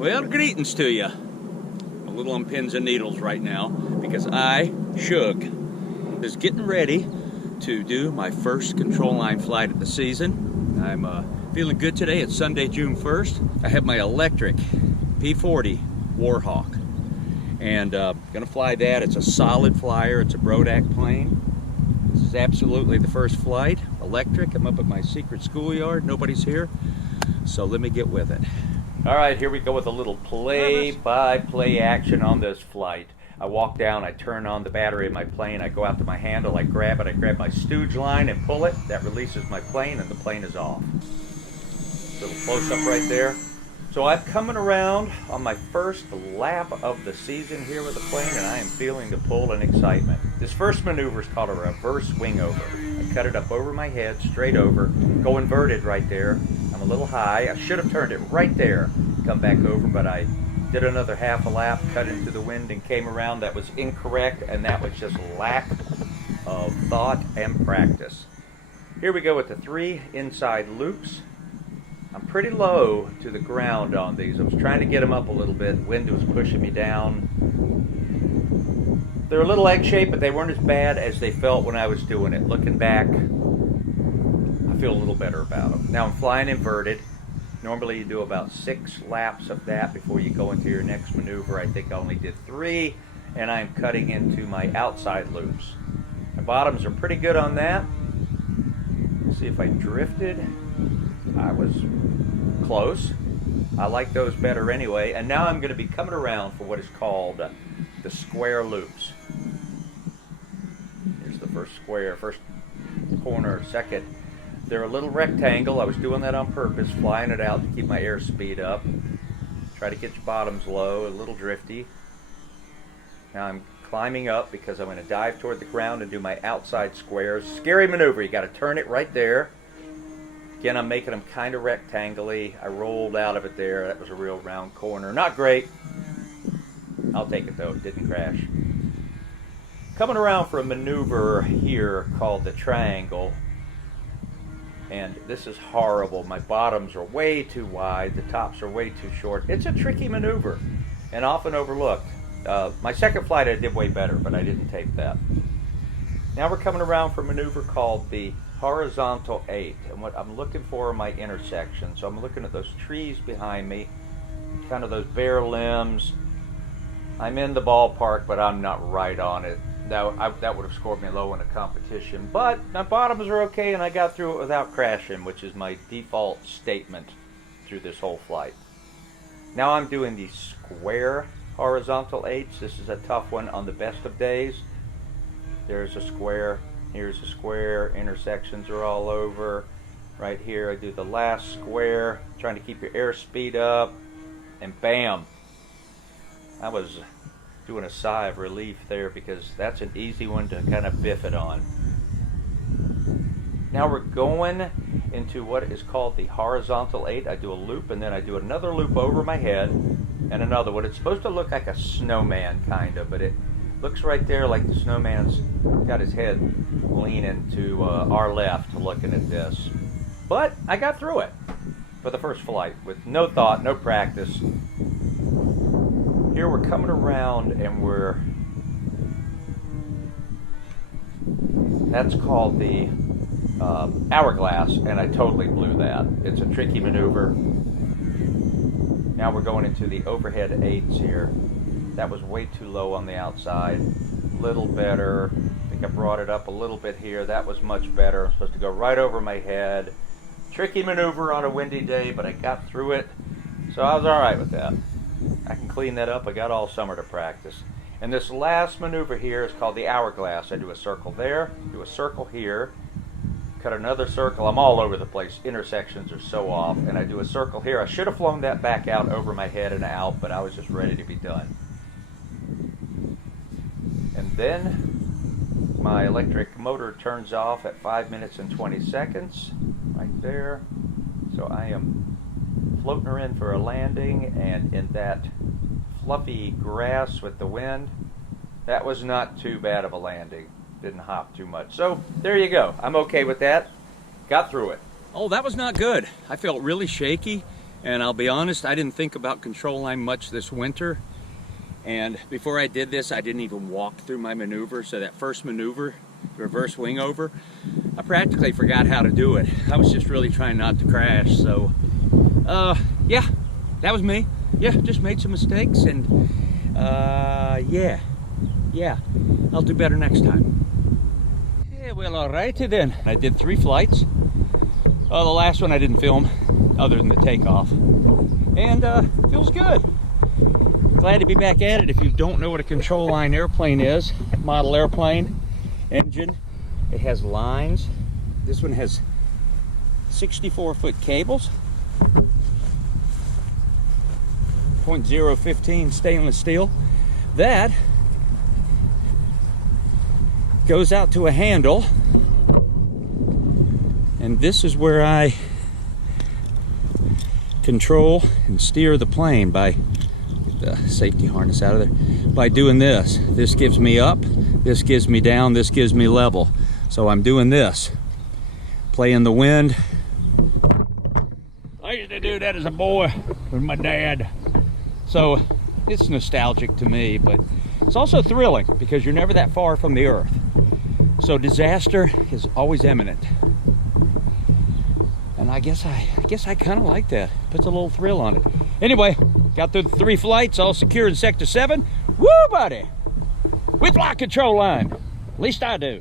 Well, greetings to you. I'm a little on pins and needles right now because I, Shug, is getting ready to do my first control line flight of the season. I'm feeling good today. It's Sunday, June 1st. I have my electric P-40 Warhawk and gonna fly that. It's a solid flyer. It's a Brodak plane. This is absolutely the first flight. Electric. I'm up at my secret schoolyard. Nobody's here, so let me get with it. All right, here we go with a little play-by-play action on this flight. I walk down, I turn on the battery of my plane, I go out to my handle, I grab it, I grab my stooge line and pull it. That releases my plane and the plane is off. Little close-up right there. So I'm coming around on my first lap of the season here with the plane, and I am feeling the pull and excitement. This first maneuver is called a reverse wing over. I cut it up over my head, straight over, go inverted right there. I'm a little high. I should have turned it right there, come back over, but I did another half a lap, cut into the wind and came around. That was incorrect, and that was just lack of thought and practice. Here we go with the 3 inside loops. I'm pretty low to the ground on these. I was trying to get them up a little bit. Wind was pushing me down. They're a little egg-shaped, but they weren't as bad as they felt when I was doing it. Looking back, I feel a little better about them. Now I'm flying inverted. Normally you do about 6 laps of that before you go into your next maneuver. I think I only did 3, and I'm cutting into my outside loops. My bottoms are pretty good on that. Let's see if I drifted. I was close. I like those better anyway. And now I'm going to be coming around for what is called the square loops. Here's the first square, first corner, second. They're a little rectangle. I was doing that on purpose, flying it out to keep my airspeed up. Try to get your bottoms low, a little drifty. Now I'm climbing up because I'm going to dive toward the ground and do my outside squares. Scary maneuver. You got to turn it right there. Again, I'm making them kind of rectangle-y. I rolled out of it there. That was a real round corner. Not great. I'll take it though. It didn't crash. Coming around for a maneuver here called the triangle. And this is horrible. My bottoms are way too wide. The tops are way too short. It's a tricky maneuver and often overlooked. My second flight I did way better, but I didn't tape that. Now we're coming around for a maneuver called the horizontal 8, and what I'm looking for are my intersections. So I'm looking at those trees behind me, kind of those bare limbs. I'm in the ballpark, but I'm not right on it. That would have scored me low in a competition, but my bottoms are okay and I got through it without crashing, which is my default statement through this whole flight. Now I'm doing the square horizontal 8s. This is a tough one on the best of days. There's a square. Here's a square, intersections are all over. Right here I do the last square, trying to keep your airspeed up, and bam! I was doing a sigh of relief there because that's an easy one to kind of biff it on. Now we're going into what is called the horizontal 8. I do a loop and then I do another loop over my head and another one. It's supposed to look like a snowman kind of, but it looks right there like the snowman's got his head leaning to our left looking at this. But I got through it for the first flight with no thought, no practice. Here we're coming around and that's called the hourglass, and I totally blew that. It's a tricky maneuver. Now we're going into the overhead 8s here. That was way too low on the outside. Little better. I think I brought it up a little bit here. That was much better. I'm supposed to go right over my head. Tricky maneuver on a windy day, but I got through it. So I was all right with that. I can clean that up. I got all summer to practice. And this last maneuver here is called the hourglass. I do a circle there, do a circle here, cut another circle. I'm all over the place. Intersections are so off. And I do a circle here. I should have flown that back out over my head and out, but I was just ready to be done. And then my electric motor turns off at 5 minutes and 20 seconds, right there. So I am floating her in for a landing, and in that fluffy grass with the wind, that was not too bad of a landing. Didn't hop too much. So there you go. I'm okay with that. Got through it. Oh, that was not good. I felt really shaky And I'll be honest, I didn't think about control line much this winter. And before I did this, I didn't even walk through my maneuver. So that first maneuver, reverse wing over, I practically forgot how to do it. I was just really trying not to crash. So, yeah, that was me. Yeah, just made some mistakes, and yeah, I'll do better next time. Yeah, well, alrighty then. I did 3 flights. Oh, the last one I didn't film, other than the takeoff. And feels good. Glad to be back at it. If you don't know what a control line airplane is, model airplane, engine, it has lines. This one has 64-foot cables, 0.015 stainless steel. That goes out to a handle, and this is where I control and steer the plane by the safety harness out of there. By doing this, this gives me up, this gives me down, this gives me level. So I'm doing this, playing the wind. I used to do that as a boy with my dad. So it's nostalgic to me, but it's also thrilling because you're never that far from the earth. So disaster is always imminent. And I guess I kind of like that. Puts a little thrill on it. Anyway, got through the 3 flights, all secure in Sector 7. Woo, buddy! With flight control line. At least I do.